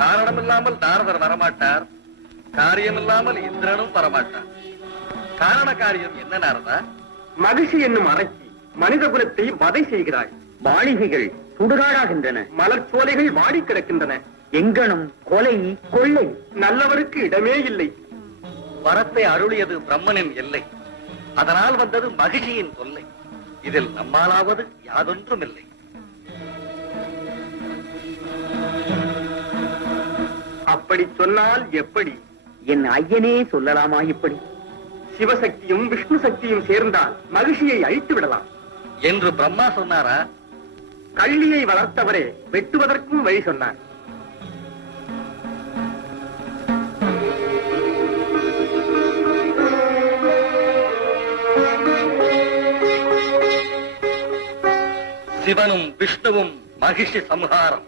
காரணம் இல்லாமல் நாரதர் வரமாட்டார் காரியம் இல்லாமல் இந்திரனும் வரமாட்டார். காரண காரியம் என்ன நாரதா? மகிழ்ச்சி என்னும் அரக்கி மனித குலத்தை வதை செய்கிறாள் மாளிகைகள் சுடுகாடாகின்றன மலர் சோலைகள் வாடி கிடக்கின்றன. எங்கனும் கொலை கொள்ளை. நல்லவருக்கு இடமே இல்லை. வரத்தை அருளியது பிரம்மனின் எல்லை. அதனால் வந்தது மகிழ்ச்சியின் தொல்லை. இதில் நம்மாலாவது யாதொன்றும் இல்லை அப்படி சொன்னால் எப்படி? என் ஐயனே சொல்லலாமா இப்படி? சிவசக்தியும் விஷ்ணு சக்தியும் சேர்ந்தால் மகிழ்ச்சியை அழித்து விடலாம். என்று பிரம்மா சொன்னாரா? கள்ளியை வளர்த்தவரே வெட்டுவதற்கும் வழி சொன்னார். சிவனும் விஷ்ணுவும் மகிழ்ச்சி சம்ஹாரம்.